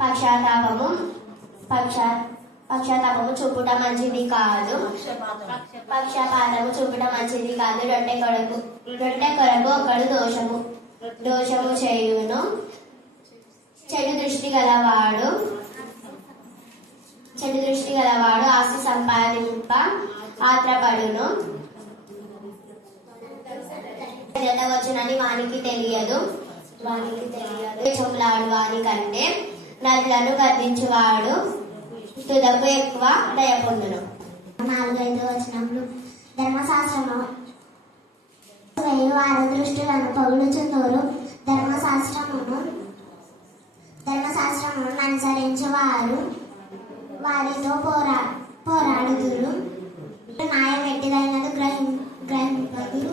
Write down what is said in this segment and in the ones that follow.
పక్షాతాపము పక్షాతాపము చూపుట మంచిది కాదు. పక్షపాతము చూపుట మంచిది కాదు. రొట్టె కొరకు ఒకడు దోషము చేయును. చెడు దృష్టి గలవాడు ఆస్తి సంపాదింప ఆత్రపడును. వచ్చునని వానికి తెలియదు. చొమ్లాడు వాని కంటే నదులను గద్దించువాడు తుదకు ఎక్కువ దయ పొందును. 4-5 వచనములు. ధర్మశాస్త్రము వారి దృష్టిలను పగులుచుందోరు. ధర్మశాస్త్రమును అనుసరించి వారితో పోరాడుదురు. న్యాయం ఎట్టిదైనది గ్రహింపదురు.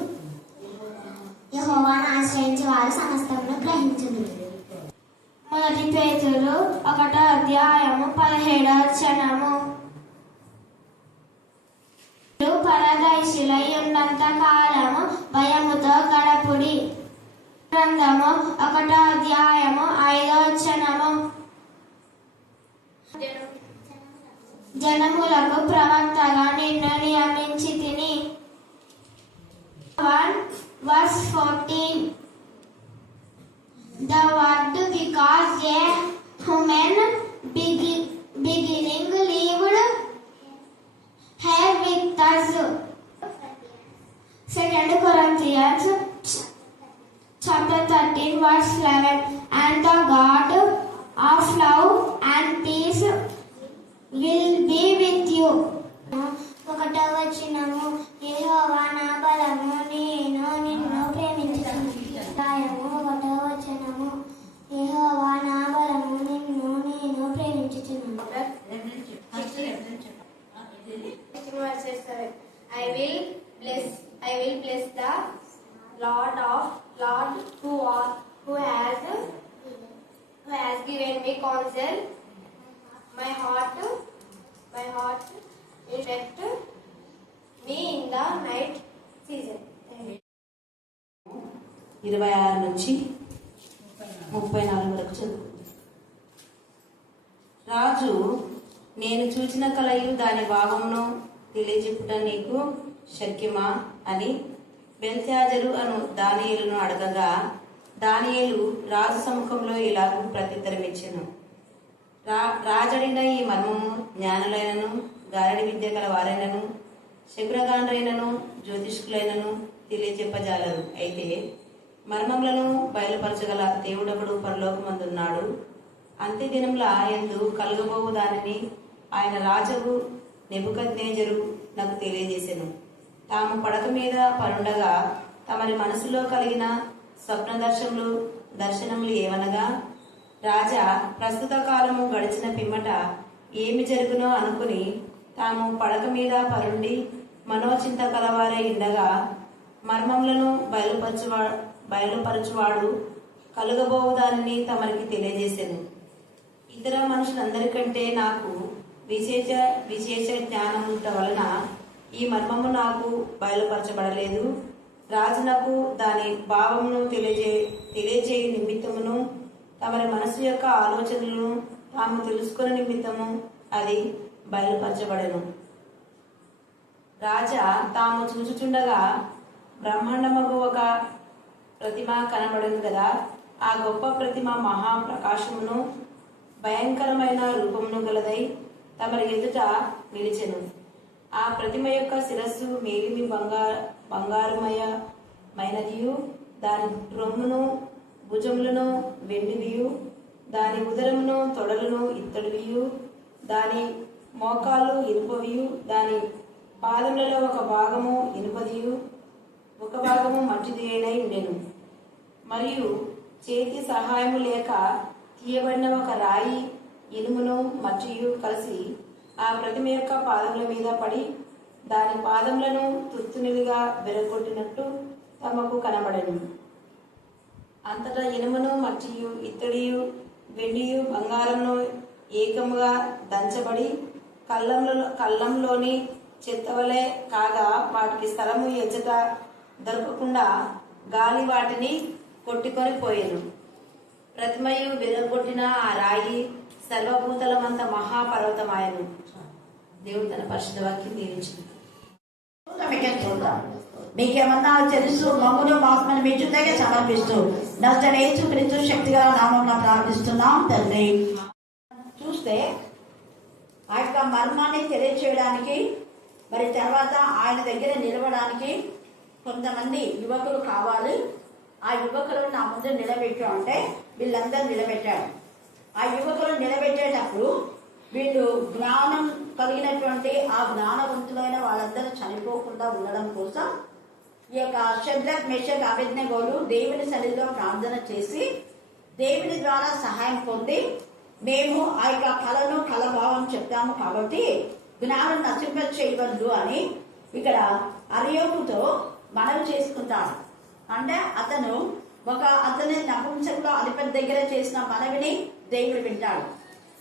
యెహోవాను ఆశ్రయించి వారు సమస్తమును గ్రహించుదురు. 1 పేతురు 1:17 పరదైశులై ఉన్నంత కాలము భయముతో గడపుడి. గ్రంథము 1:5 జనములకు ప్రవక్తగా నిన్ను నియమించి తిని. 1:14 The word because a human beginning lived here with us. 2 Corinthians chapter 13:11 And the God of love and peace will be with you. 1వ వచనము. యెహోవా నా బలము, నేను నిన్ను ప్రేమించుచున్నాను. 1వ వచనము. యెహోవా నా బలము, నిన్ను నేను ప్రేమించుచున్నాను. I will bless the Lord who has given me counsel. My heart protect me in the night season. 26 నుంచి 34 వరకు చదువు. రాజు, నేను చూచిన కలయు దాని భావమును తెలియజెప్పుట నీకు శక్యమా అని బెల్షాజరు అను దానియేలును అడగగా, దానియేలు రాజు సముఖంలో ఇలాగూ ప్రత్యుత్తరమిచ్చెను. రాజడిన ఈ మర్మము జ్ఞానులైనను, గారడి విద్య గల వారైనను, శకునగాండ్రైనను, జ్యోతిష్కులైనను తెలియజెప్పజాలరు. అయితే మర్మములను బయలుపరచగల దేవుడొకడు పరలోకమందున్నాడు. అంత్య దినముల యందు కలుగబోవు దానిని ఆయన రాజు నెబుకద్నెజరు నాకు తెలియజేసెను. తాము పడక మీద పరుండగా తమరి మనసులో కలిగిన స్వప్న దర్శనములు ఏవనగా, రాజా, ప్రస్తుత కాలము గడిచిన పిమ్మట ఏమి జరుగునో అనుకుని తాము పడక మీద పరుండి మనోచింత కలవారై ఉండగా మర్మములను బయలుపరచువాడు కలుగబోవు దానిని తమరికి తెలియజేసెను. ఇతర మనుషులందరికంటే నాకు విశేష జ్ఞానముంట వలన ఈ మర్మము నాకు బయలుపరచబడలేదు. రాజునకు దాని భావమును తెలియజేయ నిమిత్తమును తమరి మనసు యొక్క ఆలోచనలను తాము తెలుసుకునే నిమిత్తము అది బయలుపరచబడెను. రాజా తాము చూచుచుండగా బ్రహ్మాండముకు ఒక ప్రతిమ కనబడింది కదా. ఆ గొప్ప ప్రతిమ మహాప్రకాశమును భయంకరమైన రూపమును గలదై తమరి ఎదుట నిలిచెను. ఆ ప్రతిమ యొక్క శిరస్సు మేలిమి బంగారుమయమైనదియు, దాని రొమ్మును భుజములను వెండివియు, దాని ఉదరమును తొడలను ఇత్తడివియు, దాని మోకాళ్ళు ఇనుపవియు, దాని పాదములలో ఒక భాగము ఇనుపదియు, ఒక భాగము మట్టిదియనై ఉండెను. మరియు చేతి సహాయము లేక తీయబడిన ఒక రాయి, ఇనుమును మట్టియు కలిసి ఆ ప్రతిమ యొక్క పాదముల మీద పడి దాని పాదములను తుత్తునిలుగా విరగొట్టినట్టు తమకు కనబడెను. అంతటా ఇనుమును మట్టియు ఇత్తడియు వెండియు బంగారమును ఏకముగా దంచబడి కళ్ళంలోని చెత్తవలే కాగా వాటికి స్థలము ఎచ్చట దొరకకుండా గాలి వాటిని కొట్టుకొని పోయెను. ప్రతిమయు విరగొట్టిన ఆ రాయి సర్వభూతలమంత మహాపర్వతమాయను. దేవుడు తన పరిశుద్ధ వాక్యం దీవించింది. మీకే చూద్దాం. మీకేమన్నా తెలుసు మమ్మును మాత్మను మీ చుట్టగా సమర్పిస్తూ నచ్చని యేసుక్రీస్తు శక్తిగా నామంలో ప్రార్థిస్తున్నాం తండ్రి. చూస్తే ఆ యొక్క మర్మాన్ని తెలియచేయడానికి మరి తర్వాత ఆయన దగ్గర నిలవడానికి కొంతమంది యువకులు కావాలి. ఆ యువకులను నా ముందు నిలబెట్టు అంటే వీళ్ళందరూ నిలబెట్టాడు. ఆ యువకులు నిలబెట్టేటప్పుడు వీళ్ళు జ్ఞానం కలిగినటువంటి ఆ జ్ఞానవంతులైన వాళ్ళందరూ చనిపోకుండా ఉండడం కోసం ఈ యొక్క షద్రక్ మేషక్ అబేద్నెగోలు దేవుని సన్నిధిలో ప్రార్థన చేసి దేవుని ద్వారా సహాయం పొంది మేము ఆ యొక్క కళను కళభావం చెప్తాము కాబట్టి జ్ఞానం నశింప చేయవద్దు అని ఇక్కడ అర్యోకుతో మనవి చేసుకుంటాడు. అంటే అతని నపుంసకులో అధిపతి దగ్గర చేసిన మనవిని దేవుడు వింటాడు.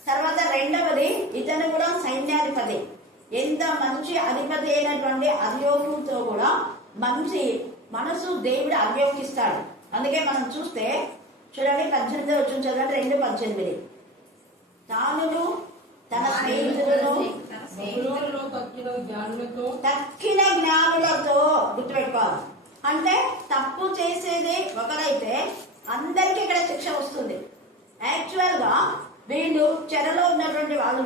తర్వాత రెండవది ఇతను కూడా సైన్యాధిపతి. ఎంత మంచి అధిపతి అయినటువంటి అర్యోకుతో కూడా మంచి మనసు దేవుడు అర్యోకిస్తాడు. అందుకే మనం చూస్తే చూడండి 18 వచ్చిన చదవండి 2:18. తాను తన స్నేహితులను తక్కిన జ్ఞానులతో గుర్తుపెట్టుకోవాలి. అంటే తప్పు చేసేది ఒకరైతే అందరికీ ఇక్కడ శిక్ష వస్తుంది. యాక్చువల్ గా వీళ్ళు చెరలో ఉన్నటువంటి వాళ్ళు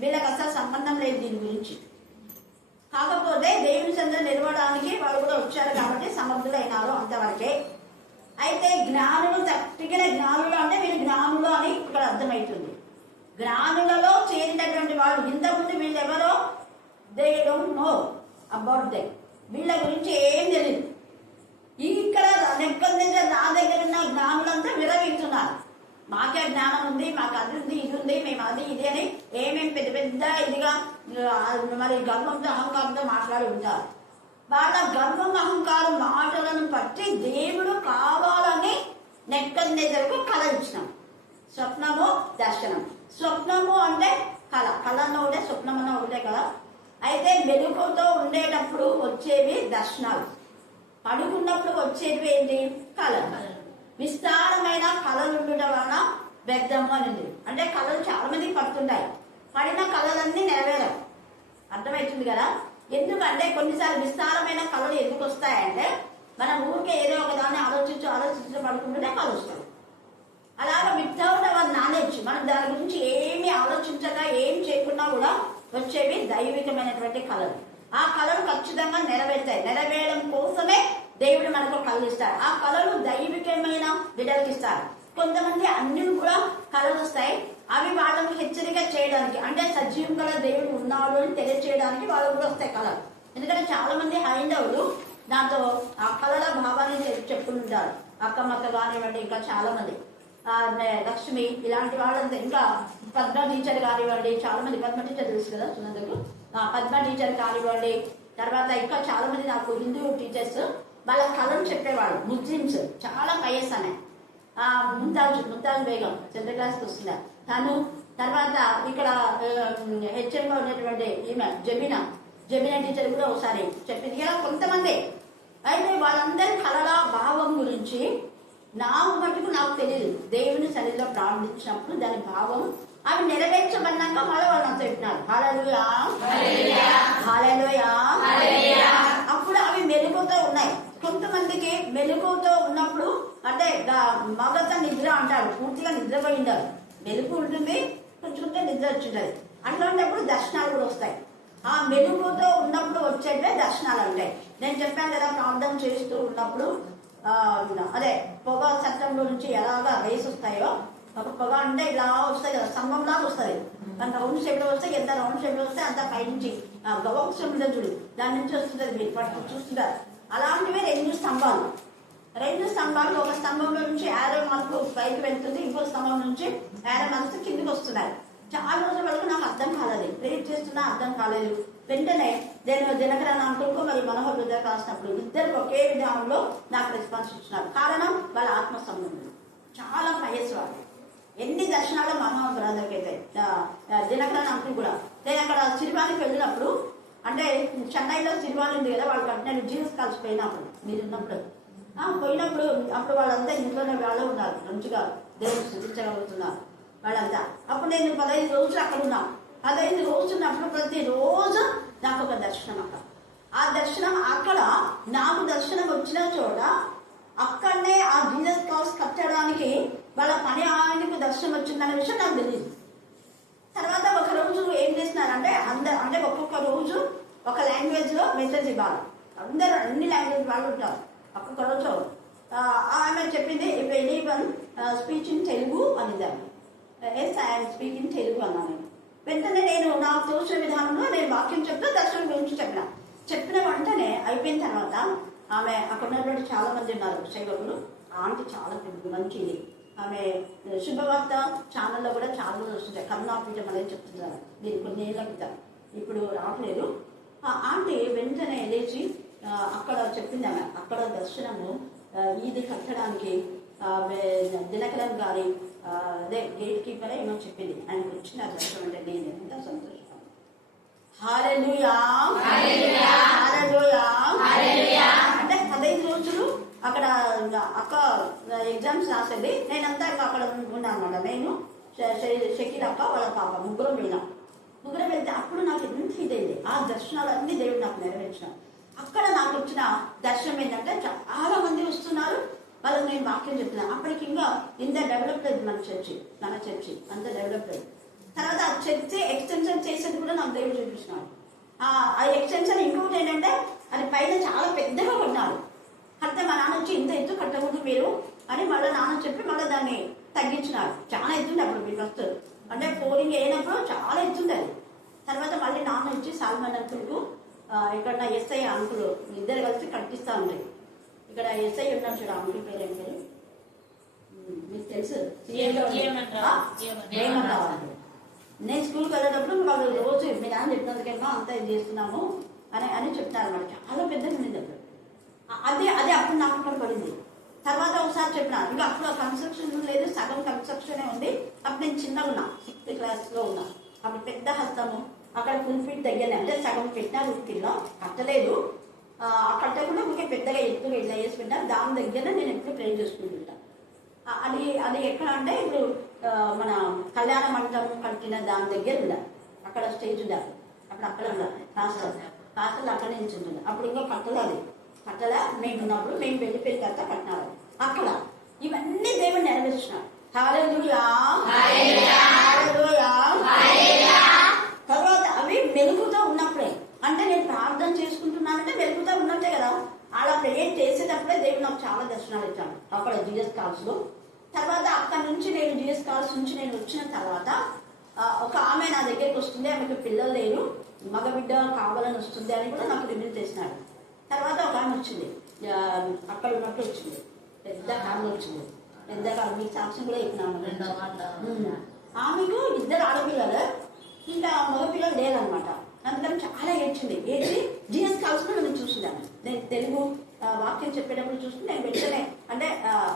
వీళ్ళకి అసలు సంబంధం లేదు దీని గురించి. కాకపోతే దేవుని చెంత నిలవడానికి వాళ్ళు కూడా వచ్చారు కాబట్టి సమర్థులైనారు అంతవరకే. అయితే జ్ఞానులు తప్పిన జ్ఞానులు అంటే వీళ్ళు జ్ఞానులు అని ఇక్కడ అర్థమవుతుంది. జ్ఞానులలో చేరినటువంటి వాళ్ళు ఇంతకుముందు వీళ్ళెవరో they don't know about they, వీళ్ళ గురించి ఏం తెలియదు. ఇక్కడ నెక్కల నా దగ్గర ఉన్న జ్ఞానులంతా విరవీస్తున్నారు. మాకే జ్ఞానం ఉంది, మాకు అది ఉంది, ఇది ఉంది, మేము అది ఇది అని ఏమేమి పెద్ద పెద్ద ఇదిగా మరి గర్వంతో అహంకారంతో మాట్లాడి ఉంటారు. వాళ్ళ గర్వం అహంకారం మాటలను బట్టి దేవుడు కావాలని నెక్కకు కళ ఇచ్చినాం. స్వప్నము దర్శనం. స్వప్నము అంటే కళ, కళన్న ఒకటే స్వప్నం అన్న ఒకటే కదా. అయితే మెలకువతో ఉండేటప్పుడు వచ్చేవి దర్శనాలు, పడుకున్నప్పుడు వచ్చేవి ఏంటి కళ. విస్తారమైన కళలు ఉండటం వలన వ్యర్థము అనేది. అంటే కళలు చాలా మందికి పడుతుంటాయి, పడిన కళలన్నీ నెరవేరవు. అర్థమవుతుంది కదా. ఎందుకంటే కొన్నిసార్లు విస్తారమైన కళలు ఎందుకు వస్తాయంటే మనం ఊరికే ఏదో ఒక దాన్ని ఆలోచించి పడుకుంటూనే కళ వస్తాయి. అలాగా వితౌట్ అవర్ నాలెడ్జ్ మనం దాని గురించి ఏమి ఆలోచించక ఏం చేయకుండా కూడా వచ్చేవి దైవికమైనటువంటి కళలు. ఆ కళలు ఖచ్చితంగా నెరవేరుతాయి. నెరవేరడం కోసమే దేవుడు మనకు కళలు ఇస్తాడు. ఆ కళలు దైవికమైన బిడ్డలకి ఇస్తారు. కొంతమంది అన్యులు కూడా కళలు వస్తాయి. అవి వాళ్ళని హెచ్చరిక చేయడానికి, అంటే సజీవం గల దేవుడు ఉన్నాడు అని తెలియచేయడానికి వాళ్ళకు కూడా వస్తాయి కళలు. ఎందుకంటే చాలా మంది హైందవులు దాంతో ఆ కళల భావాన్ని చెప్పుకుంటారు. అక్కమ్మక్క కానివ్వండి, ఇంకా చాలా మంది లక్ష్మి ఇలాంటి వాళ్ళంతా, ఇంకా పద్మ టీచర్ కానివ్వండి, చాలా మంది పద్మ టీచర్ తెలుసు కదా సునందకు, పద్మ టీచర్ కానివ్వండి, తర్వాత ఇంకా చాలా మంది నాకు హిందూ టీచర్స్ వాళ్ళ కళను చెప్పేవాళ్ళు. ముస్లిమ్స్ చాలా పైఎస్ అనే ముంతాజ్ బేగం 10th క్లాస్కి వస్తున్నారు తను. తర్వాత ఇక్కడ హెచ్ఎంగా ఉన్నటువంటి ఈమె జబీనా టీచర్ కూడా ఒకసారి చెప్పింది కదా కొంతమంది. అయితే వాళ్ళందరి కళల భావం గురించి నాకు తెలియదు. దేవుని సన్నిధిలో ప్రార్థించినప్పుడు దాని భావం అవి నెరవేర్చబడినాక మళ్ళీ వాళ్ళు అంత చెప్పినారు హల్లెలూయా హల్లెలూయా. అప్పుడు అవి మెలుగుతో ఉన్నాయి. కొంతమందికి మెలుగుతో ఉన్నప్పుడు అంటే మగత నిద్ర అంటారు, పూర్తిగా నిద్రపోయి ఉండాలి. మెలుగు ఉంటుంది, కొంచెం నిద్ర వచ్చింటది. అట్లాంటప్పుడు దర్శనాలు కూడా వస్తాయి. ఆ మెలుగుతో ఉన్నప్పుడు వచ్చేవే దర్శనాలు ఉంటాయి. నేను చెప్పాను కదా ప్రార్థన చేస్తూ ఉన్నప్పుడు అదే పొగ చట్టంలో నుంచి ఎలాగా రేస్ వస్తాయో, ఒక పొగ అంటే ఇలా వస్తాయి కదా, స్తంభం లాగా వస్తుంది. అంత రౌండ్ షేప్ లో వస్తే ఎంత రౌండ్ షేప్ లో వస్తే అంత పైనుంచి గవంశం ఉంటుంది చూడు, దాని నుంచి వస్తుంటది. మీరు పట్టు చూస్తుంటారు. అలాంటివి 2 స్తంభాలు. 2 స్తంభాలు, ఒక స్తంభంలో నుంచి యారో మార్కు పైకి వెళ్తుంది, ఇంకో స్తంభం నుంచి యారో మార్క్స్ కిందికి వస్తున్నాయి. చాలా రోజుల వరకు నాకు అర్థం కాలేదు, ప్రేర్ చేస్తున్నా అర్థం కాలేదు. వెంటనే దినకరన్ అంకుల్కు మరి మనోహర్ రుద్రకు రాసినప్పుడు ఇద్దరు ఒకే విధానంలో నాకు రెస్పాన్స్ ఇచ్చినారు. కారణం వాళ్ళ ఆత్మ సంబంధం. చాలా పయస్ వాళ్ళు. ఎన్ని దర్శనాలు మనోహర్ బ్రదర్కి అయితే, దినకరన్ అంకుల్ కూడా. నేను అక్కడ సిరివానికి వెళ్ళినప్పుడు, అంటే చెన్నైలో సిరివాణి ఉంది కదా, వాళ్ళు కట్టిన జీన్స్ కలిసిపోయినప్పుడు మీరున్నప్పుడు పోయినప్పుడు అప్పుడు వాళ్ళంతా ఇంట్లోనే వాళ్ళే ఉన్నారు, మంచిగా దేవుడు స్థుతించగలుగుతున్నారు. వాళ్ళంతా. అప్పుడు నేను 15 రోజులు అక్కడ ఉన్నా. 15 రోజులు ఉన్నప్పుడు ప్రతిరోజు నాకు ఒక దర్శనం అక్కడ. ఆ దర్శనం అక్కడ నాకు దర్శనం వచ్చిన చోట అక్కడనే ఆ జీసస్ క్రాస్ కట్టడానికి వాళ్ళ పని ఆయనకు దర్శనం వచ్చిందనే విషయం నాకు తెలియదు. తర్వాత ఒక రోజు ఏం చేస్తున్నారంటే అంటే ఒక్కొక్క రోజు ఒక లాంగ్వేజ్ లో మెసేజ్ ఇవ్వాలి. అందరూ అన్ని లాంగ్వేజ్ వాళ్ళు ఉంటారు. ఒక్కొక్క రోజు ఆమె చెప్పింది if anyone speech in Telugu అనిదాన్ని. ఎస్ ఐఎమ్ స్పీకింగ్ తెలుగు అన్నాను. వెంటనే నేను నాకు తోచిన విధానంలో నేను వాక్యం చెప్తూ దర్శనం గురించి చెప్పిన వెంటనే అయిపోయిన తర్వాత ఆమె అక్కడ ఉన్నటువంటి చాలా మంది ఉన్నారు సేవకులు. ఆంటీ చాలా మంచిది. ఆమె శుభవార్త ఛానల్లో కూడా చాలా మంది వస్తుంటాయి. కరుణాపీఠం అనేది చెప్తున్నారు. నేను కొన్ని ఏళ్ళ క్రితం, ఇప్పుడు రావట్లేదు. ఆంటీ వెంటనే లేచి అక్కడ చెప్పింది ఆమె. అక్కడ దర్శనము ఇది కట్టడానికి దినకరన్ గారి అదే గేట్ కీపరే ఏమో చెప్పింది. ఆయనకు వచ్చిన దర్శనం అంటే నేను ఎంత సంతోషం. హల్లెలూయా హల్లెలూయా హల్లెలూయా. అంటే 15 రోజులు అక్కడ అక్క ఎగ్జామ్స్ రాసేది. నేనంతా అక్కడ ఉన్నా అనమాట. నేను షకీల్ అక్క వాళ్ళ పాప ముగ్గురం వెళ్తే అప్పుడు నాకు ఎంత ఇదైంది. ఆ దర్శనాలన్నీ దేవుడు నాకు నెరవేర్చాను. అక్కడ నాకు వచ్చిన దర్శనం ఏంటంటే చాలా మంది వస్తున్నారు, వాళ్ళకి నేను వాక్యం చెప్తున్నాను. అప్పటికి ఇంకా ఇంత డెవలప్ లేదు మన చర్చి అంత డెవలప్ లేదు. తర్వాత ఆ చర్చి ఎక్స్టెన్షన్ చేసేది కూడా నాకు దేవుడు చూపించినాడు. ఆ ఎక్స్టెన్షన్ ఇంకొకటి ఏంటంటే అది పైన చాలా పెద్దగా కొట్టినారు. కడితే మా నాన్న వచ్చి ఇంత ఎత్తు కట్టకూడదు మీరు అని మళ్ళీ నాన్న చెప్పి మళ్ళీ దాన్ని తగ్గించినారు. చాలా ఎత్తుండే అప్పుడు మీ ఫస్ట్ అంటే పోలింగ్ అయినప్పుడు చాలా ఎత్తుండే అది. తర్వాత మళ్ళీ నాన్న వచ్చి సాల్మన్ అంకుల్కు ఇక్కడ నా ఎస్ఐ అంకులు ఇద్దరు కలిసి కట్టిస్తా ఉంటాయి. ఇక్కడ ఎస్ఐ ఉన్నాడు చూడ అంకుల్ పేరు ఏం పేరు మీకు తెలుసు? నేను స్కూల్కి వెళ్ళేటప్పుడు వాళ్ళు రోజు మీ నాన్న చెప్పినందుకేమో అంతా ఇది చేస్తున్నాము అని చెప్తారు అన్నమాట. చాలా పెద్దగా ఉంది అప్పుడు. అదే అప్పుడు నాకు అక్కడ పడింది. తర్వాత ఒకసారి చెప్పిన ఇంకా అప్పుడు కన్స్ట్రక్షన్ లేదు, సగం కన్స్ట్రక్షనే ఉంది. అప్పుడు నేను చిన్నగా ఉన్నా, 6th క్లాస్లో ఉన్నా. అప్పుడు పెద్ద హస్తము అక్కడ ఫుల్ ఫీట్ దగ్గరనే అంటే సగం పెట్టినా ఫీట్లో కట్టలేదు. కట్టకుండా ఇంకే పెద్దగా ఎత్తుగా ఇట్లా వేసి పెట్టా. దాని దగ్గర నేను ఎప్పుడు ప్రే చేసుకుంటుంటా. అది ఎక్కడ అంటే ఇప్పుడు మన కళ్యాణ మండపం కట్టిన దాని దగ్గర ఉందా, అక్కడ స్టేజ్ ఉండాలి. అక్కడ ఉండాలి హాస్టల్ అక్కడ నుంచి ఉంటుంది. అప్పుడు ఇంకా కట్టలే మేము ఉన్నప్పుడు మేము వెళ్ళిపోయిన తర్వాత కట్టినారు అక్కడ. ఇవన్నీ దేవుడు నెరవేర్చినాడు. హల్లెలూయా హల్లెలూయా. తర్వాత అవి వెలుగుతో ఉన్నప్పుడే అంటే నేను ప్రార్థన చేసుకుంటున్నానంటే వెలుగుతో ఉన్నట్టే కదా. అలా ప్రేయర్ చేసేటప్పుడే దేవుడు నాకు చాలా దర్శనాలు ఇచ్చాను అక్కడ జీఎస్ కాల్స్ లో. తర్వాత అక్కడ నుంచి నేను జీఎస్ కాల్స్ నుంచి నేను వచ్చిన తర్వాత ఒక ఆమె నా దగ్గరికి వస్తుంది. ఆమెకు పిల్లలు లేరు, మగబిడ్డ కావాలని వస్తుంది అని కూడా నాకు రివీల్ చేసినాడు. తర్వాత ఒక ఆమె వచ్చింది, అక్కడ ఉన్నట్టు వచ్చింది, పెద్ద కాలం వచ్చింది. పెద్ద కాలం మీకు సాక్ష్యం కూడా చెప్పినాను. ఆమెకు 2 ఆడపిల్లలు, ఇంకా మగపిల్లలు లేదనమాట. అందుకని చాలా ఏడ్చింది. జీఎస్ కాల్స్ లో నేను చూస్తున్నాను. నేను తెలుగు వాక్యం చెప్పేటప్పుడు చూస్తే నేను వెంటనే అంటే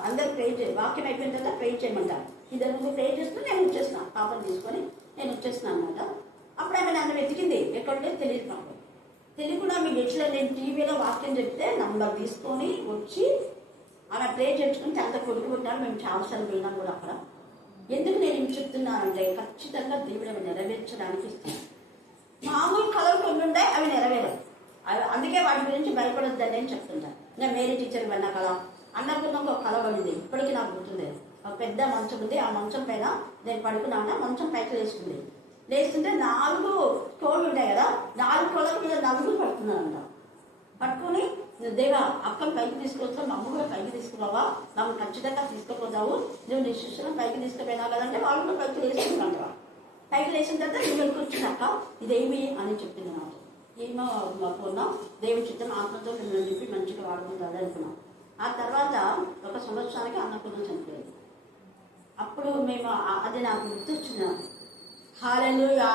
అందరు ప్రే వాక్యం అయిపోయిన తర్వాత ప్రే చేయమంటాను. 2 ముందు ప్రే చేస్తూ నేను వచ్చేస్తున్నాను. పాపను తీసుకొని నేను వచ్చేస్తున్నాను అనమాట. అప్పుడు ఆమె నన్ను వెతికింది. ఎక్కడుంటే తెలియదు నాకు. తెలియకుండా మీకు ఎట్లా నేను టీవీలో వాక్యం చెప్తే నంబర్ తీసుకొని వచ్చి ఆమె ప్రే చేసుకుని అంత కొడుకుంటారు. మేము చాలాసార్లు పోయినాం కూడా అక్కడ. ఎందుకు నేను ఏం చెప్తున్నానంటే ఖచ్చితంగా దేవుడు అవి నెరవేర్చడానికి ఇస్తాను. మామూలు కళలు కొన్ని ఉంటాయి, అవి నెరవేరాయి. అందుకే వాటి గురించి భయపడొద్దని అని చెప్తుంటాను. ఇంకా మేరీ టీచర్ వల్ల కళ అన్నపూర్ణకు ఒక కళ పడింది. ఇప్పటికీ నాకు గుర్తుంది. ఒక పెద్ద మంచం ఉంది. ఆ మంచం పైన నేను పడుకున్నా. మంచం పైకి లేస్తుంది. లేస్తుంటే 4 కోళ్ళు ఉంటాయి కదా, 4 కోళ్ళ మీద 4 పడుతున్నానంట. పట్టుకుని దేవా అక్కని పైకి తీసుకొస్తావు, నమ్ము కూడా పైకి తీసుకురావా, నన్ను ఖచ్చితంగా తీసుకుపోతావు, నువ్వు నీ శిష్యులను పైకి తీసుకుపోయినావు కదంటే వాళ్ళు కూడా పైకి లేచుకుంటావా. పైకి లేచిన తర్వాత నువ్వు వెళ్ళుకొచ్చినాక ఇదేమి అని చెప్పింది నాకు. ఏమో పోన్నాం, దేవుడి చిత్తం ఆత్మతో మిమ్మల్ని చెప్పి మంచిగా వాడుకుంటాడు అనుకున్నాం. ఆ తర్వాత 1 సంవత్సరానికి అన్నపూర్ణ చనిపోయింది. అప్పుడు మేము అది నాకు గుర్తొచ్చిన హల్లెలూయా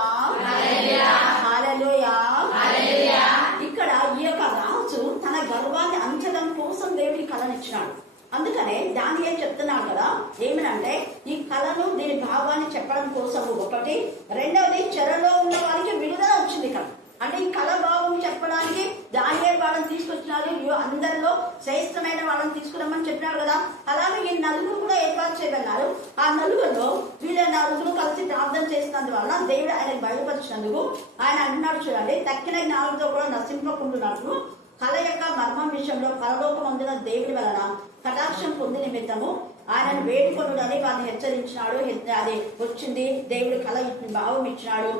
హల్లెలూయా హల్లెలూయా. ఇక్కడ ఈ యొక్క రాజు తన గర్వాన్ని అంచడం కోసం దేవుడి కళనిచ్చినాడు. అందుకనే దాన్ని ఏం చెప్తున్నాడు కదా, ఏమనంటే ఈ కళను దీని భావాన్ని చెప్పడం కోసం ఒకటి, రెండవది చెరలో ఉన్న వారికి విడుదల వచ్చింది ఇక్కడ. అంటే ఈ కళ భావం చెప్పడానికి దానియే వాళ్ళని తీసుకొచ్చిన ఏర్పరచున్నారు, అందరిలో శ్రేష్టమైన వాళ్ళని తీసుకురమ్మని చెప్పినారు కదా. అలాగే ఈ నలుగురు కూడా ఏర్పాటు చేయబడినారు. ఆ నలుగురులో వీళ్ళ నలుగురు కలిసి ప్రార్థన చేసినందువల్ల దేవుడు ఆయనకు బయలుపరిచినందుకు ఆయన అంటున్నాడు చూడండి, తక్కిన జ్ఞానంతో కూడా నశింపకుంటున్నట్లు కళ యొక్క మర్మం విషయంలో పరలోకమందున దేవుడి వలన కటాక్షం పొంది నిమిత్తము ఆయనను వేడుకొనుడని వారిని హెచ్చరించినాడు. అది వచ్చింది, దేవుడి కళ భావం ఇచ్చినాడు.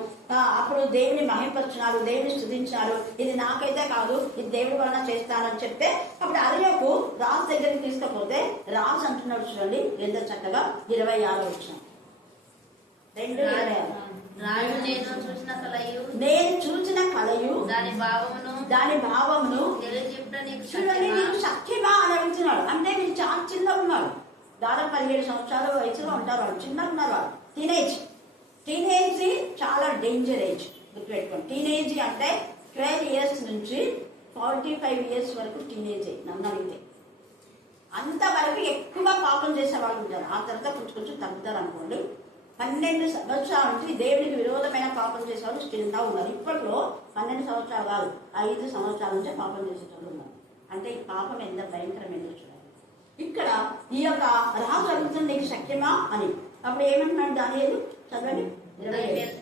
అప్పుడు దేవుని మహింపరిచినాడు, దేవుని స్తుతించినాడు. ఇది నాకైతే కాదు, ఇది దేవుడి వలన చేస్తానని చెప్తే అప్పుడు అరియకు రాజు దగ్గరికి తీసుకపోతే రాజు అంటున్నాడు చూడండి ఎంత చక్కగా 26 వచ్చిన 2:26. నేను చూసిన కలయు దాని భావమును చూడండి నీకు సఖ్యమా అని అడుగుతున్నాడు. అంటే మీరు చాలా చిన్నగా ఉన్నారు, దాదాపు 17 సంవత్సరాల వయసులో ఉంటారు వాళ్ళు, చిన్నగా ఉన్నారు వాళ్ళు. టీనేజ్ చాలా డేంజర్ ఏజ్, గుర్తుపెట్టుకోండి. టీనేజ్ అంటే 12 years నుంచి 45 years వరకు టీనేజ్ నన్ను అడిగితే. అంతవరకు ఎక్కువ పాపం చేసే వాళ్ళు ఉంటారు, ఆ తర్వాత కొంచెం తగ్గుతారు అనుకోండి. 12 సంవత్సరాల నుంచి దేవుడికి విరోధమైన పాపం చేసేవాళ్ళు స్టిల్గా ఉన్నారు. ఇప్పట్లో 12 సంవత్సరాలు కాదు, 5 సంవత్సరాల నుంచే పాపం చేసేవాళ్ళు ఉన్నారు. అంటే ఈ పాపం ఎంత భయంకరమైందో చూడాలి. ఇక్కడ ఈ యొక్క రాజు అడుగుతుంది నీకు శక్యమా అని. అప్పుడు ఏమంటున్నాడు దానియేలు, చదవండి 27.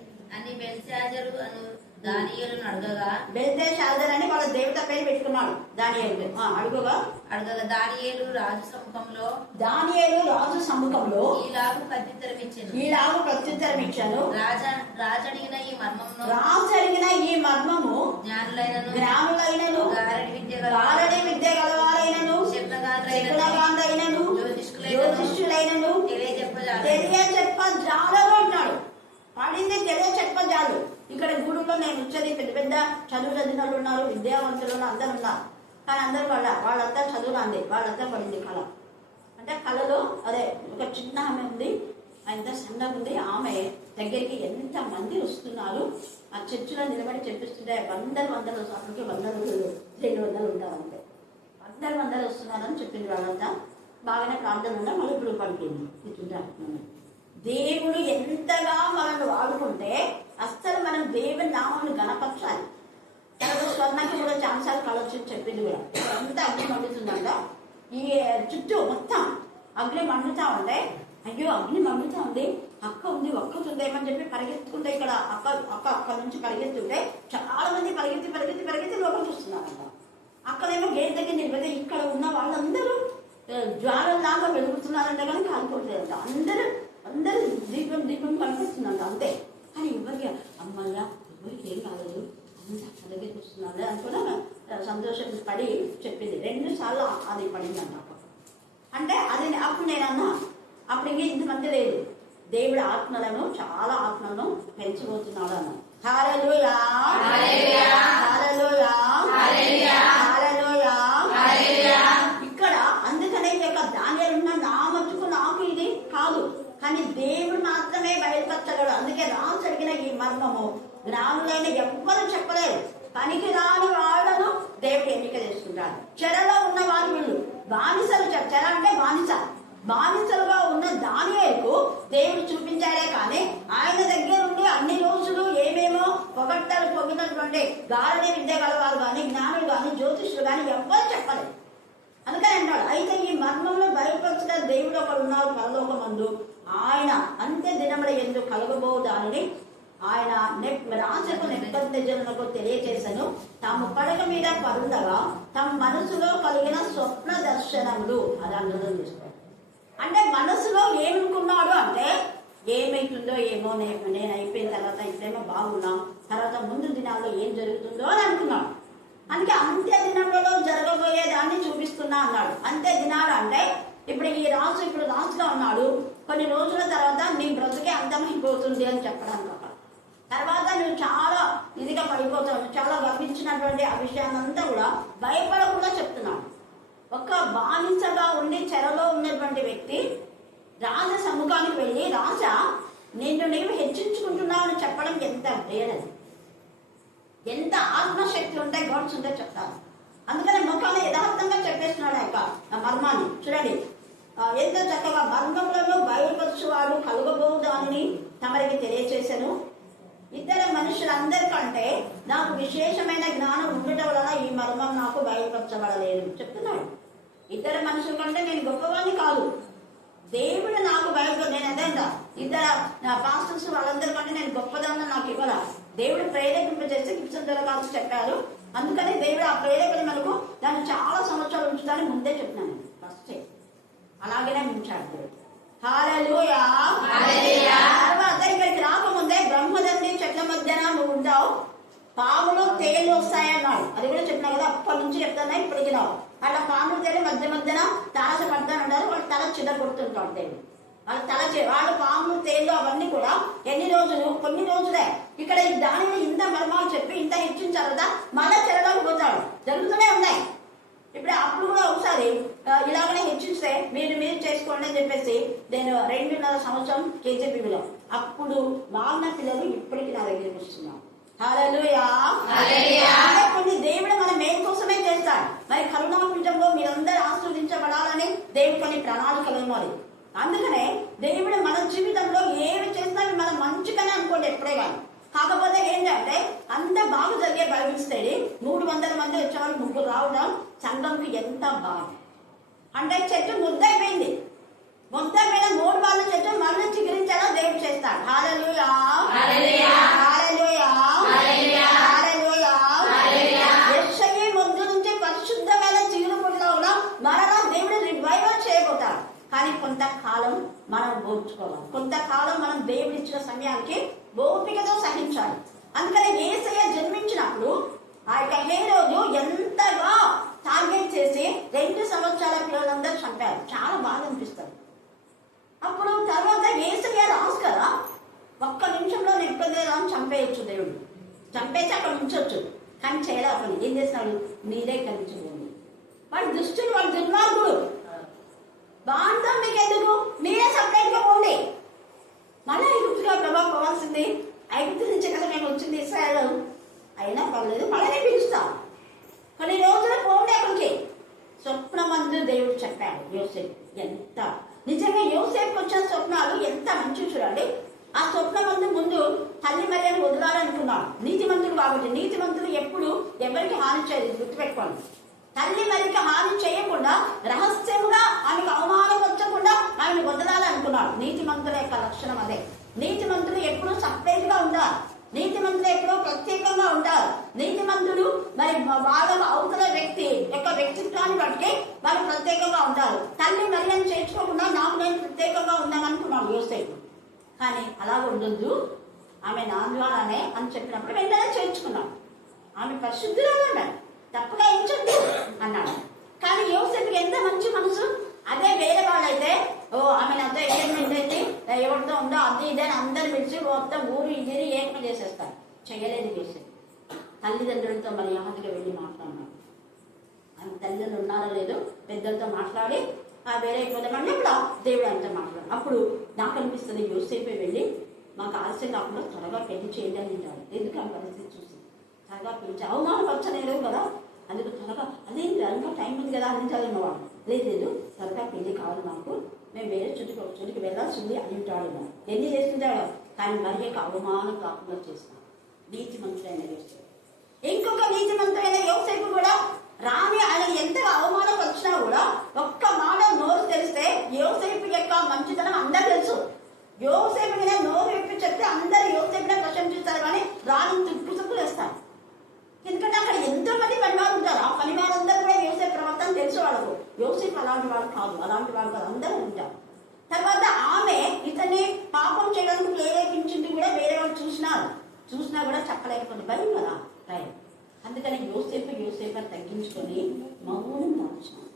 బెల్తెషాజర్ అని వాళ్ళ దేవత పేరు పెట్టుకున్నాడు దానియేలు. అడుగగా దానియేలు రాజు సముఖంలో ఈలాగు ప్రత్యుత్తరం ఇచ్చాను. రాజు అడిగిన ఈ మర్మము జ్ఞానులైనను గారడి విద్య గలవారైనను శకునగాండ్రైనను జ్యోతిష్యులైనను తెలియచెప్పజాలరు అంటాడు. పడింది తెలియచెప్పజాలు. ఇక్కడ గూడెంలో నేను వచ్చేది పెద్ద పెద్ద చదువు చదివిన వాళ్ళు ఉన్నారు, విద్యావంతులు అందరు ఉన్నారు. కానీ అందరూ వాళ్ళంతా చదువు అంది, వాళ్ళంతా పడింది కళ. అంటే కళలో అదే ఒక చిన్న ఆమె ఉంది, ఎంత సన్నగా ఉంది. ఆమె దగ్గరికి ఎంత మంది వస్తున్నారు, ఆ చర్చిలో నిలబడి చెప్పిస్తుంటే వందలు అప్పటికి 100 ఉంటారు అంతే. 100 వస్తున్నారని చెప్పింది. వాళ్ళంతా బాగానే ప్రార్థన ఉందా, మళ్ళీ ఇప్పుడు పడిపోయింది. ఇచ్చుంటారు దేవుడు ఎంతగా మనల్ని వాడుకుంటే అస్సలు మనం దేవుని నామాన్ని గణపరచాలి. స్వర్ణకి కూడా చాలాసార్లు కలొచ్చి చెప్పింది కూడా. అంతా అగ్ని మండుతుందంట, ఈ చుట్టూ మొత్తం అగ్ని మండుతా ఉంటే అయ్యో అగ్ని మండుతా ఉంది, అక్క ఉంది ఒక్కతుందేమని చెప్పి పరిగెత్తుకుంటే ఇక్కడ అక్క నుంచి పరిగెత్తుంటే చాలా మంది పరిగెత్తి లోపల చూస్తున్నారంట. అక్కడేమో గేట్ దగ్గర నిలబడితే ఇక్కడ ఉన్న వాళ్ళందరూ జ్వాలలాగా వెలుగుతున్నారంట, కానీ కాలిపోతుందంట. అందరూ దీపం కనిపిస్తుందంట అంతే. కానీ ఎవరికి అమ్మయ్య ఎవరికి ఏం కాలేదు, అంత అలాగే చూస్తున్నారు అనుకున్నా సంతోషపడి చెప్పింది. 2 సార్లు అది పడిందంట. అంటే అది అప్పుడు నేనన్నా, అప్పుడు ఇంకా ఇంతమంది లేదు, దేవుడి ఆత్మలను చాలా ఆత్మలను పెంచబోతున్నాడు అన్న. హల్లెలూయా హల్లెలూయా హల్లెలూయా హల్లెలూయా. ఇక్కడ అందుకనే ఈ యొక్క దానియేలున్న నా మట్టుకు నాకు ఇది కాదు, కానీ దేవుడు మాత్రమే బయలుపరచగలడు. అందుకే రాజు అడిగిన ఈ మర్మము జ్ఞానులైన ఎవ్వరు చెప్పలేరు. పనికి రాని వాళ్ళను దేవుడు ఎన్నిక చేసుకుంటాడు. చెరలో ఉన్న వాళ్ళు వీళ్ళు బానిసలు. చెర అంటే బానిసలుగా ఉన్న దానియేలుకు దేవుడు చూపించాడే, కానీ ఆయన దగ్గర ఉండి అన్ని రోజులు ఏమేమో పొగినటువంటి గారడి విద్య గలవారు కానీ జ్ఞానులు కానీ జ్యోతిష్యులు కానీ ఎవ్వరు చెప్పలేదు. అందుకని అంటాడు, అయితే ఈ మర్మంలో బయలుపరచిన దేవుడు ఒకడు ఉన్నారు పరలోకమందు, ఆయన అంత్య దినముల యందు కలగబో దానిని ఆయన రాజుకు నెబుకద్నెజరునకు తెలియచేసను. తాము పడక మీద పరుండగా తమ మనసులో కలిగిన స్వప్న దర్శనములు. అది అర్థం చేసుకోండి. అంటే మనసులో ఏమనుకున్నాడు అంటే ఏమైతుందో ఏమో, నేను అయిపోయిన తర్వాత ఇప్పుడేమో బాగున్నా, తర్వాత ముందు దినాల్లో ఏం జరుగుతుందో అని అనుకున్నాడు. అందుకే అంత్య దినంలో జరగబోయే దాన్ని చూపిస్తున్నా అన్నాడు. అంత్య దినాలు అంటే ఇప్పుడు ఈ రాజు రాజుగా ఉన్నాడు, కొన్ని రోజుల తర్వాత నీ బ్రతుకే అంతమైపోతుంది అని చెప్పడానికి. తర్వాత నువ్వు చాలా ఇదిగా పడిపోతావు, చాలా గర్వించినటువంటి ఆ విషయాన్నంతా కూడా భయపడకుండా చెప్తున్నాడు. ఒక బానిసగా ఉండి చెరలో ఉన్నటువంటి వ్యక్తి రాజ సముఖానికి వెళ్ళి, రాజా నీవు హెచ్చించుకుంటున్నావు అని చెప్పడం ఎంత డేరది, ఎంత ఆత్మశక్తి ఉంటే గౌడ్స్ ఉంటే చెప్తాను. అందుకని ముఖాన్ని యథార్థంగా చెప్పేస్తున్నాడు ఆ యొక్క మర్మాన్ని. చూడండి ఎంత చక్కగా మర్మములను బయలుపరచువాడు కలుగబో దానిని తమరికి తెలియచేశాను. ఇతర మనుషుల వీళ్ళందరికంటే నాకు విశేషమైన జ్ఞానం ఉండటం వలన ఈ మర్మం నాకు బయలుపరచబడలేదు చెప్తున్నాడు. ఇతర మనుషుల కంటే నేను గొప్పవాడిని కాదు, దేవుడు నాకు బయలుపరి. నేను అదేంట ఇద్దరు నా పాస్టర్స్ వాళ్ళందరికంటే నేను గొప్పదాన్ని నాకు ఇవ్వాల. దేవుడు ప్రేరేపింపజేసి గిబ్సన్ దొరకాల్సి చెప్పారు. అందుకని దేవుడు ఆ ప్రేరేపణ మనకు దాన్ని చాలా సంవత్సరాలు ఉంచుతానని ముందే చెప్తున్నాను. ఫస్ట్ అలాగనే ఉంచాడు దేవుడు. హల్లెలూయా. తర్వాత ఇక్కడికి రాకముందే బ్రహ్మదండి చెట్ల మధ్యన నువ్వు ఉంటావు, పాములు తేళ్లు వస్తాయన్నాడు. అది కూడా చెప్పినా కదా, అప్పటి నుంచి చెప్తానా ఇప్పటికి రావు. అట్లా పాములు తేలి మధ్యన తారస పడతానంటారు. వాళ్ళు తల చిన్న కొడుతుంటాడు దేవుడు. వాళ్ళు పాములు తేళ్లు అవన్నీ కూడా ఎన్ని రోజులు, కొన్ని రోజులే. ఇక్కడ దానిని ఇంత మర్మాలు చెప్పి ఇంత హెచ్చించారు కదా, మళ్ళా చెరలోకి పోతాడు. జరుగుతూనే ఉన్నాయి. ఇప్పుడు అప్పుడు కూడా ఒకసారి ఇలాగనే హెచ్చిస్తే మీరు చేసుకోండి అని చెప్పేసి నేను 2.5 సంవత్సరం కేజీపీలో అప్పుడు బాగున్న పిల్లలు ఇప్పటికీ నా దగ్గరికి వస్తున్నారు. హల్లెలూయా. కొన్ని దేవుడు మన మేలు కోసమే చేస్తాడు. మరి కరుణాపుంజంలో మీరందరూ ఆశీర్వదించబడాలని దేవుడు కొన్ని ప్రణాళికలు మరి. అందుకనే దేవుడు మన జీవితంలో ఏమి చేసినా మనం మంచిగానే అనుకోండి ఎప్పుడే కానీ. కాకపోతే ఏంటంటే అంత బాగా జరిగే బైబిల్ స్టడీ 300 మంది వచ్చేవాళ్ళు 3 రావడం సంఘంకి ఎంత బాగా. అంటే చెట్టు ముద్దైపోయింది, ముద్దైపోయిన 3 వాళ్ళ చెట్టు మళ్ళీ చిగురించేలా దేవుడు చేస్తాడు. హల్లెలూయా. యెషయి ముద్దు నుంచి పరిశుద్ధమైన చిగురు పుట్టలో కూడా మరలా దేవుడు రివైవల్ చేయబోతాడు. కానీ కొంతకాలం మనం ఓర్చుకోవాలి, కొంతకాలం మనం దేవుడు ఇచ్చిన సమయానికి ఓపికతో సహించాలి. అందుకని యేసయ్య జన్మించినప్పుడు ఆ యొక్క హేరోదు ఎంతగా టార్గెట్ చేసి 2 సంవత్సరాల పిల్లలందరూ చంపారు. చాలా బాధ అనిపిస్తుంది. అప్పుడు తర్వాత యేసయ్య రాజు కదా, ఒక్క నిమిషంలో నిప్పదేరాన్ని చంపేయచ్చు దేవుడు, చంపేసి అక్కడ ఉంచొచ్చు. కానీ చేయలే. అప్పుడు ఏం చేసినాడు, మీరే కలిగించుకోండి. వాడు దుష్టుడు, వాడు దుర్మార్గుడు. బాగుంటాం మీకు ఎందుకు, మీరే సపరేట్ గా పోండి. మళ్ళీ ఐగుప్తుగా ప్రభావం పోవాల్సింది, ఐగుప్తు నుంచి కదా మేము వచ్చింది ఇశ్రాయేలు, అయినా పర్లేదు మళ్ళీ నేను పిలుస్తాం, కొన్ని రోజులు పోండి అక్కడికి. స్వప్నమందు దేవుడు చెప్పాడు యోసేపు. ఎంత నిజంగా యోసేపుకి వచ్చిన స్వప్నాలు ఎంత మంచి చూడండి. ఆ స్వప్నమందు ముందు తల్లి మరియను వదలాలనుకున్నాడు. నీతిమంతుడు కాబట్టి, నీతిమంతులు ఎప్పుడు ఎవరికి హాని చేయదు, గుర్తుపెట్టుకోండి. తల్లి మరికి హాని చేయకుండా రహస్యముగా ఆమెకు అవమానపరచకుండా ఆమెను వదలాలనుకున్నాడు. నీతిమంతుల యొక్క లక్షణం అదే. నీతిమంతులు ఎప్పుడూ సపరేట్ గా ఉండాలి, నీతిమంతులు ఎప్పుడూ ప్రత్యేకంగా ఉండాలి. నీతిమంతులు మరి వాళ్ళ అవతల వ్యక్తి యొక్క వ్యక్తిత్వాన్ని బట్టి వాళ్ళు ప్రత్యేకంగా ఉండాలి. తల్లి మరియను చేర్చుకోకుండా నాకు నేను ప్రత్యేకంగా ఉందామనుకున్నాను యోసేపు. కానీ అలాగ ఉండొద్దు, ఆమె నా ద్వారానే అని చెప్పినప్పుడు వెంటనే చేర్చుకున్నాను. ఆమె పరిశుద్ధురాలన్నాడు, తప్పుగా ఎంచండి అన్నాడు. కానీ యోసేపుకి ఎంత మంచి మనసు. అదే వేరే వాళ్ళైతే ఆమె అంతా ఎంగేజ్మెంట్ అయితే ఎవరితో ఉందో అది ఇదే అందరు పిలిచి మొత్తం ఊరు ఇది ఏకం చేసేస్తారు. చేయలేదు యోసేపు. తల్లిదండ్రులతో మర్యాదగా వెళ్ళి మాట్లాడినాడు. ఆమె తల్లిదండ్రులు ఉన్నారో లేదో పెద్దలతో మాట్లాడి వేరే అయిపోదామని ఇప్పుడు దేవుడు అంతా మాట్లాడు. అప్పుడు నాకు అనిపిస్తుంది యోసేపే వెళ్ళి మాకు ఆలస్యం కాకుండా త్వరగా పెళ్లి చేయండి అని అంటాడు. ఎందుకు ఆ పరిస్థితి చూసి త్వరగా పిలిచి అవమానపరచలేదు కదా, అందుకు త్వరగా అదేంటి ఇంకా టైం ఉంది కదా అందించాలన్న వాడు. లేదు త్వరగా పెళ్లి కావాలి మాకు, మేము వేరే చుట్టుకి వెళ్ళాల్సింది అని ఉంటాడు. ఎన్ని చేస్తుంటాడు, కానీ మరియకు అవమానం కాకుండా చేస్తాడు. నీతిమంతుడైన యోసేపు. ఇంకొక నీతిమంతుడైన యోసేపు కూడా రాని ఆయన ఎంతగా అవమానపరిచినా కూడా ఒక్క మాట నోరు తెలిస్తే యోసేపు యొక్క మంచితనం అందరూ తెలుసు. యోసేపు మీద నోరు విప్పి చెప్తే అందరూ యోసేపునే ప్రశంసిస్తారు, కానీ రాని తుప్పులు వేస్తారు. ఎందుకంటే అక్కడ ఎంతో మంది పనివారు ఉంటారు. ఆ పనివారందరూ కూడా యోసేపు ప్రవర్తన తెలుసు వాళ్ళకు. యోసేపు అలాంటి వాడు కాదు, అలాంటి వాడు కాదు, అందరూ ఉంటారు. తర్వాత ఆమె ఇతన్ని పాపం చేయడానికి ప్రేరేపించింది కూడా వేరే వాళ్ళు చూసినా కూడా చెప్పలేకపోతే భయం కదా భయం. అందుకని యోసేపు తగ్గించుకొని మౌనం దాల్చాను.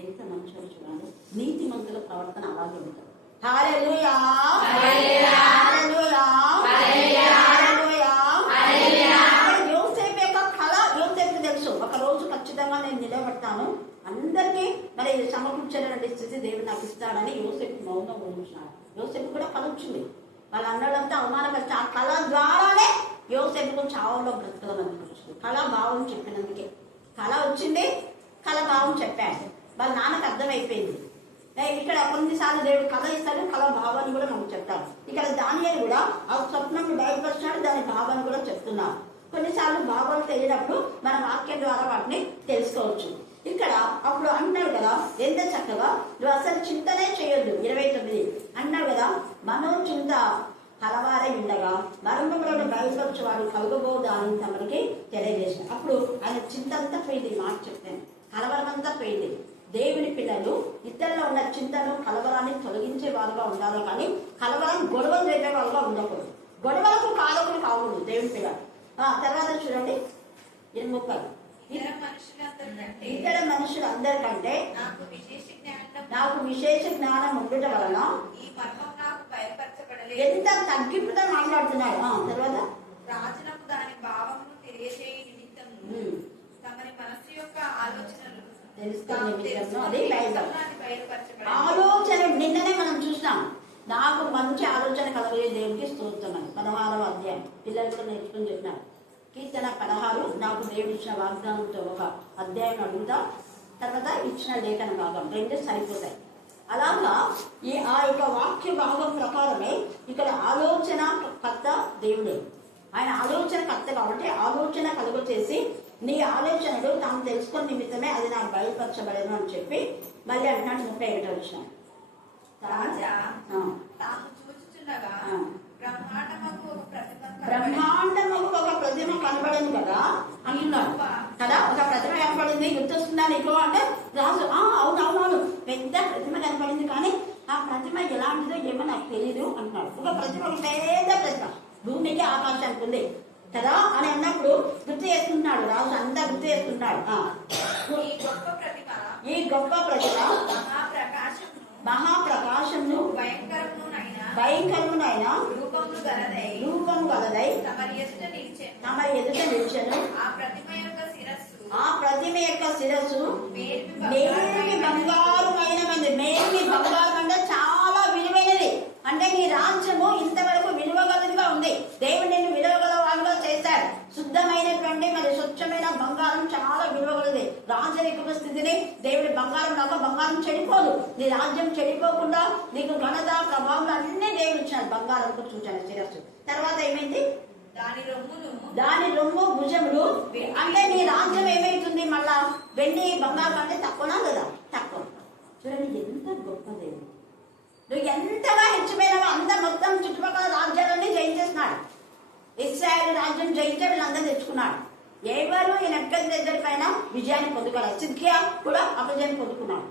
ఎంత మంచిగా చూడాలి. నీతిమంతుల ప్రవర్తన అలాగే ఉంటారు. హల్లెలూయా. యోసేపు యొక్క కళ యోసేపు తెలుసు. ఒక రోజు ఖచ్చితంగా నేను నిలబడతాను, అందరికీ మరి సమకూర్చేటువంటి స్థితి దేవుడు నాకు ఇస్తాడని యోసేపు మౌనం ఉంటున్నాడు. యోసేపు కూడా కళ వచ్చింది. వాళ్ళ అన్నలంతా అవమానపరిచి ఆ కళ ద్వారానే యోసేపు చావులో బ్రతకలని వచ్చింది. కళ భావం చెప్పినందుకే కళ వచ్చింది, కళ భావం చెప్పాడు. వాళ్ళ నాన్నకు అర్థమైపోయింది. ఇక్కడ కొన్నిసార్లు దేవుడు కళ ఇస్తాడు, కళ భావాన్ని కూడా మనకు చెప్తాడు. ఇక్కడ దానియేలు కూడా ఆ స్వప్నం బయటపరిచినాడు, దాని భావాన్ని కూడా చెప్తున్నాడు. కొన్నిసార్లు భావాలు తెలియనప్పుడు మన వాక్యం ద్వారా వాటిని తెలుసుకోవచ్చు. ఇక్కడ అప్పుడు అన్నాడు కదా, ఎంత చక్కగా నువ్వు అసలు చింతనే చేయొద్దు. 29 అన్నాడు కదా, మనోచింత కలవారై ఉండగా మర్మములను బయలుపరచు వాడు కలుగబోదాని తమకి తెలియజేసిన. అప్పుడు ఆయన చింత అంతా పోయింది. మాట చెప్తాను, కలవరం అంతా పోయింది. దేవుని పిల్లలు ఇద్దరిలో ఉన్న చింతను కలవరాన్ని తొలగించే వారుగా ఉండాలి, కానీ కలవరం గొడవలు చేసే వారుగా ఉండకూడదు. గొడవలకు కాలకులు కాకూడదు దేవుని పిల్లలు. తర్వాత చూడండి 30 ఇతర మనుషులందరికంటే నాకు విశేష జ్ఞానం ఉండటం వలన ఎంత తగ్గింపుతో మాట్లాడుతున్నాడు. తర్వాత రాజునకు దాని భావమును తెలియజేయ నిమిత్తం తమని మనస్సు యొక్క ఆలోచనలు ఆలోచన నిన్ననే మనం చూసినాం. నాకు మంచి ఆలోచన కలగలే దేవునికి స్తోత్రమని 16వ అధ్యాయం పిల్లలు కూడా నేర్చుకుని చెప్పినారు. కీర్తన 16 నాకు దేవుడు ఇచ్చిన వాగ్దానంతో ఒక అధ్యాయం అడుగుతా, తర్వాత ఇచ్చిన లేఖన భాగం 2 సరిపోతాయి. అలాగా ఆ యొక్క వాక్య భాగం ప్రకారమే ఇక్కడ ఆలోచన కర్త దేవుడే. ఆయన ఆలోచన కర్త కాబట్టి ఆలోచన కలుగు చేసి నీ ఆలోచనలు తాను తెలుసుకున్న నిమిత్తమే అది నాకు బయలుపరచబడను అని చెప్పి మళ్ళీ అంటున్నాడు 31 వచ్చిన బ్రహ్మాండము ఒక ప్రతిమ కనబడింది కదా అంటున్నాడు కదా. ఒక ప్రతిమ కనబడింది, గుర్తొస్తుందా నీకు అంటే రాజు అవునవునవును పెద్ద ప్రతిమ కనబడింది, కానీ ఆ ప్రతిమ ఎలాంటిదో ఏమో నాకు తెలియదు అంటున్నాడు. ఒక ప్రతిమ, ఒక పెద్ద ప్రతిమ భూమికి ఆకాశానికి ఉంది కదా అని అన్నప్పుడు గుర్తు చేసుకుంటున్నాడు రాజు, అంతా గుర్తు చేసుకుంటున్నాడు. ఈ గొప్ప ప్రతిమ మహాప్రకాశంను భయంకరమునైన రూపము గలదై తమ ఎదుట నిలిచెను. ఆ ప్రతిమ యొక్క శిరస్సు మేలిమి బంగారమైనది. మేలిమి బంగారం అంటే చాలా విలువైనది. అంటే నీ రాజ్యము ఇంతవరకు విలువగలదిగా ఉంది. దేవుడు నిన్ను విలువగలవాడుగా చేశాడు. శుద్ధమైనటువంటి మరి స్వచ్ఛమైన బంగారం చాలా విలువగలది. రాజరికపు స్థితిని దేవుడి బంగారం లాగా బంగారం చెడిపోదు. నీ రాజ్యం చెడిపోకుండా నీకు ఘనత ప్రభావం అన్ని దేవుడు ఇచ్చాడు. బంగారంతో చూచాను శిరస్సు. తర్వాత ఏమైంది? దాని రొమ్ము భుజములు. అంటే నీ రాజ్యం ఏమైతుంది? మళ్ళా వెండి బంగారం అంటే తక్కువనా కదా? తక్కువ. చూడండి ఎంత గొప్ప దేవుడు. నువ్వు ఎంతగా హెచ్చిపోయినావో అంత మొత్తం చుట్టుపక్కల రాజ్యాలన్నీ జయించేస్తున్నాడు. ఇశ్రాయేలు రాజ్యం జయించే వీళ్ళందరూ తెచ్చుకున్నాడు. ఎవరు ఈ నెబ్కద్నెజర్ పైన విజయాన్ని పొందుకోవాలి. సిద్కియా కూడా అపజయాన్ని పొందుకున్నాడు.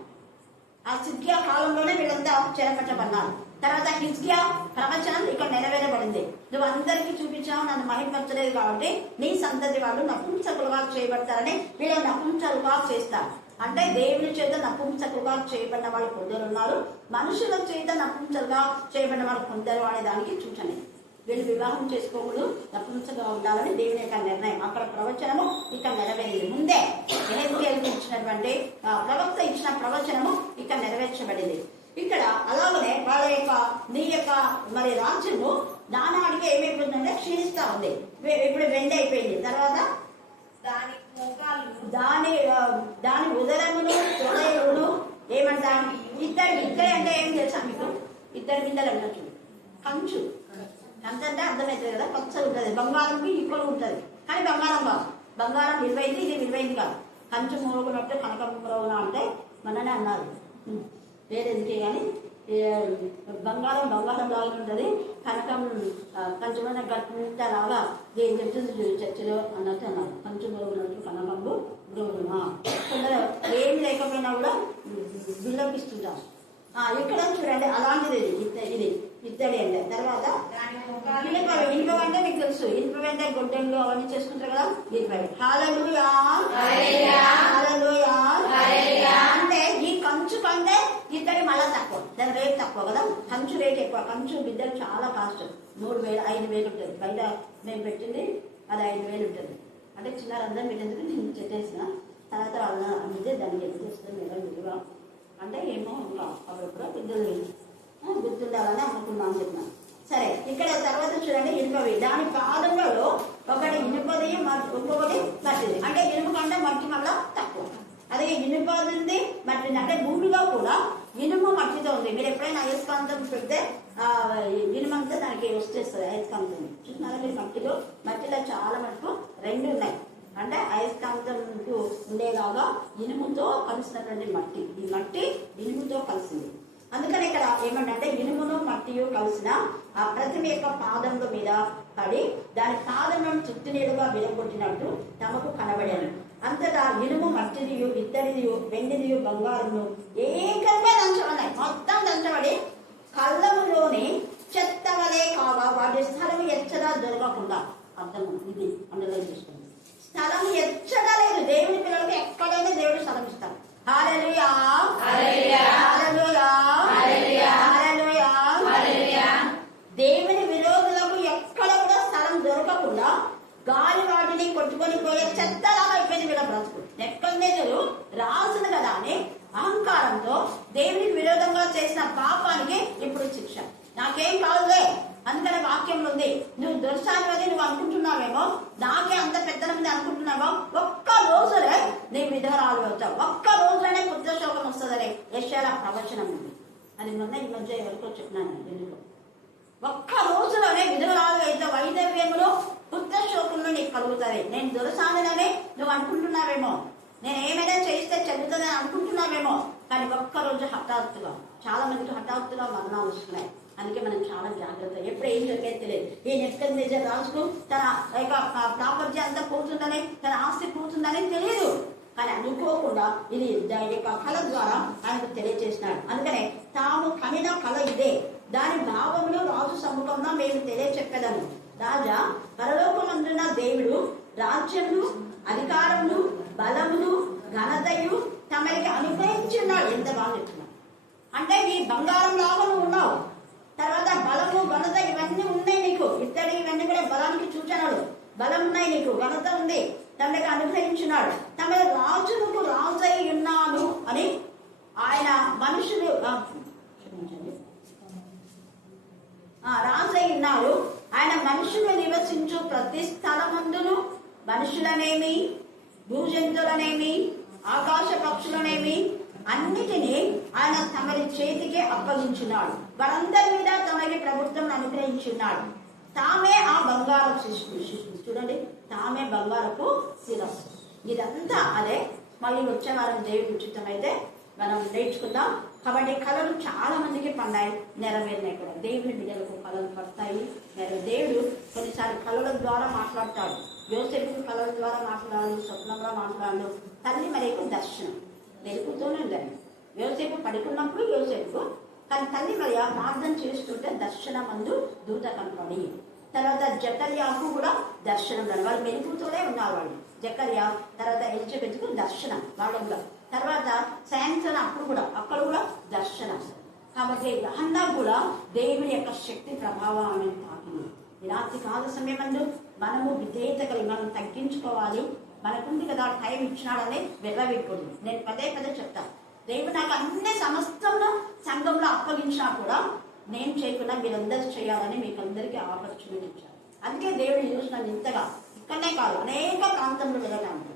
ఆ సిద్కియా కాలంలోనే వీళ్ళంతా చేరపట్టబడ్డారు. తర్వాత హిజ్కియా ప్రవచనం ఇక్కడ నెరవేరబడింది. నువ్వు అందరికీ చూపించావు, నన్ను మహిమపరచలేదు కాబట్టి నీ సంతతి వాళ్ళు నపుంసకులుగా చేయబడతారని వీళ్ళు నపుంసకులుగా చేస్తారు. అంటే దేవుని చేత నపుంసకులుగా చేయబడిన వాళ్ళు కొందరు ఉన్నారు, మనుషుల చేత నపుంసలుగా చేయబడిన వాళ్ళు కొందరు అనే దానికి సూచన. వీళ్ళు వివాహం చేసుకోకూడదు, నపుంసగా ఉండాలని దేవుని యొక్క నిర్ణయం. అక్కడ ప్రవచనము ఇక్కడ నెరవేరింది. ముందే యెహెజ్కేలుకు ఇచ్చినటువంటి ప్రవక్త ఇచ్చిన ప్రవచనము ఇక్కడ నెరవేర్చబడింది. ఇక్కడ అలాగనే వాళ్ళ యొక్క నీ యొక్క మరి రాజ్యము నానాడికి ఏమైపోతుందంటే క్షీణిస్తా ఉంది. ఇప్పుడు వెండి అయిపోయింది. తర్వాత దాని ఉదరమును హృదయమును ఏమంటారు? ఇద్దరు అంటే ఏం తెలుసా మీకు? ఇద్దరు బిందెలు అన్నట్టు కంచు. అంతంటే అర్థమవుతుంది కదా, పచ్చలు ఉంటుంది. బంగారంకి ఈక్వల్ ఉంటుంది, కానీ బంగారం విలువైంది, ఇది విలువైంది కాదు. కంచు మూరుగునట్టు కనకం మూరుగున అంటే మననే అన్నారు, వేరేదికే. కానీ బంగారం లాగా ఉంటుంది, కనకం కంచుమైన గట్టిలాగా ఏం చెప్తుంది చర్చలో అన్నట్టు అన్నారు. కంచు మూరుగునట్టు కనకంబు మూరుగున. కొందరు ఏమి లేకపోయినా కూడా విల్లపిస్తుంటారు. ఇక్కడ చూడండి అలాంటిది ఇది ఇత్తడి అంటే. తర్వాత ఇనుప అంటే మీకు తెలుసు, ఇనుప అంటే గొడ్డలు అవన్నీ చేసుకుంటారు కదా, ఇనుప. హల్లెలూయా హల్లెలూయా. అంటే ఈ కంచు కంటే ఇత్తడి మళ్ళా తక్కువ, దాని రేట్ తక్కువ కదా. కంచు రేట్ ఎక్కువ. కంచు బిడ్డలు చాలా కాస్ట్. 3,000 5,000 ఉంటుంది. బయట మేము పెట్టింది అది 5,000 ఉంటుంది. అంటే చిన్నారందరూ పెట్టేందుకు నేను చెప్పేసిన తర్వాత వాళ్ళ అమ్మితే దానికి ఎంత వస్తుంది మేడం విలువ అంటే ఏమో ఇంకా అప్పుడప్పుడు పెద్దలు గుర్తుండాలని అనుకున్నాను అని చెప్పిన. సరే, ఇక్కడ తర్వాత చూడండి ఇనుపవి. దాని పాదంలో ఒకటి ఇనుపది, ఇంకొకటి మట్టిది. అంటే ఇనుప కంటే మట్టి మళ్ళా తక్కువ. అదే ఇనుపది మట్టిది. అంటే భూమిలో కూడా ఇనుము మట్టితో ఉంది. మీరు ఎప్పుడైనా అయస్కాంతం పెడితే ఇనుమంతా దానికి వచ్చేస్తుంది అయస్కాంతం. చూస్తున్నారా మీరు మట్టిలో చాలా మటుకు రెండు ఉన్నాయి. అంటే అయస్కాంతంకు ఉండేలాగా ఇనుముతో కలిసినటువంటి మట్టి, ఈ మట్టి ఇనుముతో కలిసింది. అందుకని ఇక్కడ ఏమంటే ఇనుమును మట్టియు కలిసిన ఆ ప్రతిమ యొక్క పాదముల మీద పడి దాని పాదములను చుట్టునీడుగా విరగొట్టినట్టు తమకు కనబడాను. అంతటా ఇనుము మట్టినియు ఇత్తడియు వెండినియు బంగారును ఏకంగా దంచబడ్డాయి. మొత్తం దంచబడి కళ్ళములోని చెత్త వలె కాగా వాటి స్థలం ఎచ్చడా దొరకకుండా. అర్థం ఇది అండర్లైన్ చేసుకోండి. స్థలం ఎచ్చడా లేదు. దేవుని పిల్లలకి ఎక్కడైనా దేవుడు స్థలం ఇస్తాడు. హల్లెలూయా, హల్లెలూయా, హల్లెలూయా, హల్లెలూయా, హల్లెలూయా. దేవుని విరోధులకు ఎక్కడ కూడా స్థలం దొరకకుండా గాలి వాటిని కొట్టుకొని పోయే చెత్తలాగా అయిపోయింది వీళ్ళ బ్రతుకు. నెక్కనేజరు రాసును కదా అని అహంకారంతో దేవునికి విరోధంగా చేసిన పాపానికి ఇప్పుడు శిక్ష. నాకేం కాదులే, అందుకని వాక్యంలో ఉంది, నువ్వు దొరసాని నువ్వు అనుకుంటున్నావేమో, నాకే అంత పెద్ద మంది అనుకుంటున్నావో, ఒక్క రోజులే నీ విధవరాలు అవుతావు, ఒక్క రోజులోనే పుత్రశోకం వస్తుందని యెషయా ప్రవచనం ఉంది. అది మొన్న ఈ మధ్య ఎవరికో చెప్పినాను ఎందుకు. ఒక్క రోజులోనే విధవరాలు అయితే వైదవ్యములు పుత్రశోకంలో నీకు కలుగుతుంది. నేను దొరసాననే నువ్వు అనుకుంటున్నావేమో, నేను ఏమైనా చేస్తే చెల్లుతుందని అనుకుంటున్నావేమో, కానీ ఒక్క రోజు హఠాత్తుగా, చాలా మందికి హఠాత్తుగా మరణాలు వస్తున్నాయి. అందుకే మనం చాలా జాగ్రత్త. ఎప్పుడు ఏం జరిగేది తెలియదు. ఈ నెబ్కద్నెజర్ రాజుకు తన యొక్క ప్రాపర్టీ అంతా పోతుందని, తన ఆస్తి పోతుందని తెలియదు. కానీ అనుకోకుండా ఇది యొక్క కళ ద్వారా ఆయనకు తెలియజేసినాడు. అందుకనే తాము కనిన కళ ఇదే, దాని భావములు రాజు సముఖంలో మేము తెలియచెప్పేదాము. రాజా, పరలోకమందున్న దేవుడు రాజ్యములు, అధికారములు, బలములు, ఘనతయు తమకి అనుగ్రహించున్నాడు. ఎంత బాగా చెప్తున్నాడు అంటే, నీ బంగారం లాగా నువ్వు ఉన్నావు, తర్వాత బలము, ఘనత ఇవన్నీ ఉన్నాయి నీకు. ఇత్తడి ఇవన్నీ కూడా బలానికి సూచనలు. బలం ఉన్నాయి నీకు, ఘనత ఉంది, తమకి అనుగ్రహించున్నాడు. తమ రాజులకు రాజై ఉన్నాను అని ఆయన మనుషులు రాజై ఉన్నారు. ఆయన మనుషులు నివసించు ప్రతి స్థలమందును మనుషులనేమి, భూజంతువులనేమి, ఆకాశ పక్షులనేమి అన్నిటినీ ఆయన తమరి చేతికి అప్పగించున్నాడు. వారందరి మీద తమకి ప్రభుత్వం అనుగ్రహించున్నాడు. తామే ఆ బంగారపు శిశువు. చూడండి, తామే బంగారపు శిరస్సు. ఇదంతా అదే. మళ్ళీ వచ్చే వారం దేవుడి ఉచితమైతే మనం నేర్చుకుందాం. కాబట్టి కళలు చాలా మందికి పడ్డాయి, నెరవేరినాయి కూడా. దేవుని బిడ్డలకు కళలు పడతాయి. దేవుడు కొన్నిసార్లు కళల ద్వారా మాట్లాడతాడు. యోసేపు కళల ద్వారా మాట్లాడాడు, స్వప్నంలో మాట్లాడాడు. తల్లి మరేకు దర్శనం వెలుగుతూనే ఉందండి. యోసేపు పడుకున్నప్పుడు యోసేపు, కానీ తల్లి మరి ప్రార్థన చేస్తుంటే దర్శనం అందు దూత కనపడి. తర్వాత జకర్యాకు కూడా దర్శనం, వాళ్ళు మెలుగుతూనే ఉన్నారు వాళ్ళు. జకర్యా తర్వాత ఎలిజబెత్కు దర్శనం వాళ్ళ. తర్వాత సాయంత్రం అప్పుడు కూడా అక్కడ కూడా దర్శనం. కాబట్టి హన్నా కూడా దేవుని యొక్క శక్తి ప్రభావం అనేది తాకింది. ఈ రాత్రి కాల సమయమందు మనము విధేయత కలిగి మనం తగ్గించుకోవాలి. మనకుంది కదా టైం ఇచ్చినాడని వెళ్ళవికూడదు. నేను పదే చెప్తాను, దేవుడు నాకు అన్ని సమస్తంలో సంఘంలో అప్పగించినా కూడా నేను చేయకుండా మీరందరూ చేయాలని మీకు అందరికీ ఆపర్చునిటీ ఇచ్చారు. అందుకే దేవుడు ఈరోజు నన్ను ఇంతగా ఇక్కడనే కాదు అనేక ప్రాంతంలో వెళ్ళడానికి,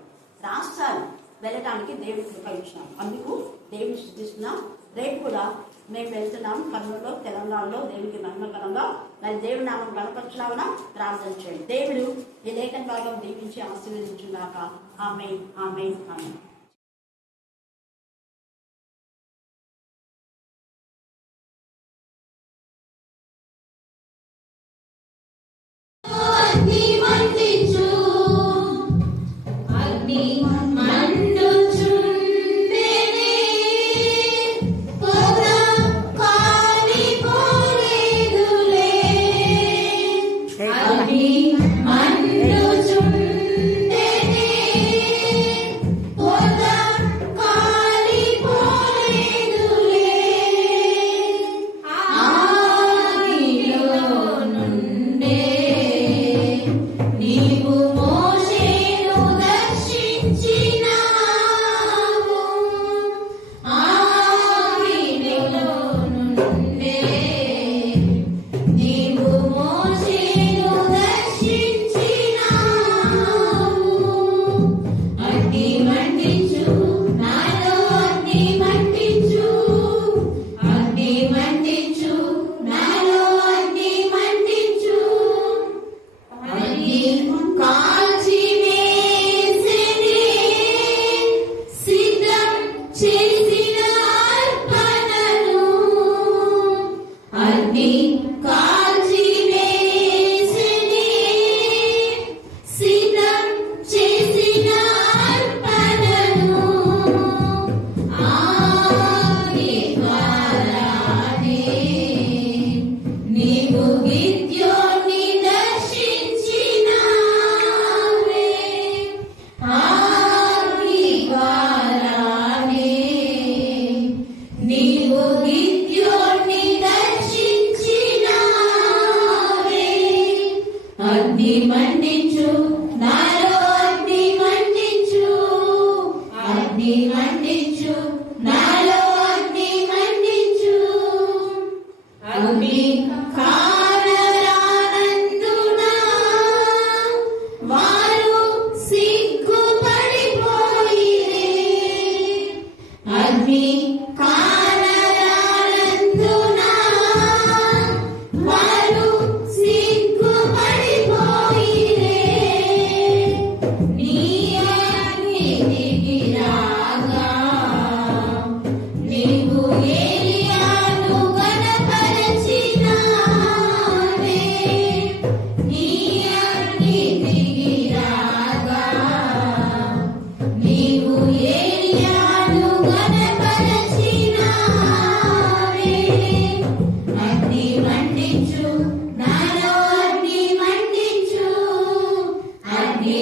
రాష్ట్రాలు వెళ్ళటానికి దేవుడు కృప ఇచ్చినాడు. అందుకు దేవుని స్థుతిస్తున్నాం. రేపు కూడా మేము వెళ్తున్నాం కర్నూలులో, తెలంగాణలో. దేవునికి మహిమకరంగా మరి దేవుడి నామం గణపరచులాగా ప్రార్థన చేయండి. దేవుడు ఈ లేఖన భాగం దీవించి ఆశీర్వదించుగాక. ఆమేన్, ఆమేన్, ఆమేన్. మండుచుండెనే అగ్ని మండించు నాలో అగ్ని మండించు అగ్ని మండించు నాలో అగ్ని మండించు అగ్ని కారణానందునా వారు సిగ్గుపడిపోయిరే అగ్ని కారణానందునా వారు సిగ్గుపడిపోయిరే నీ అగ్ని దిగి రాగా నీవు ఏలియాను గణపరచినావే నీ అగ్ని దిగి రాగా నీవు ఏలియాను గణపరచినావే అగ్ని మండించు నాలో అగ్ని మండించు అగ్ని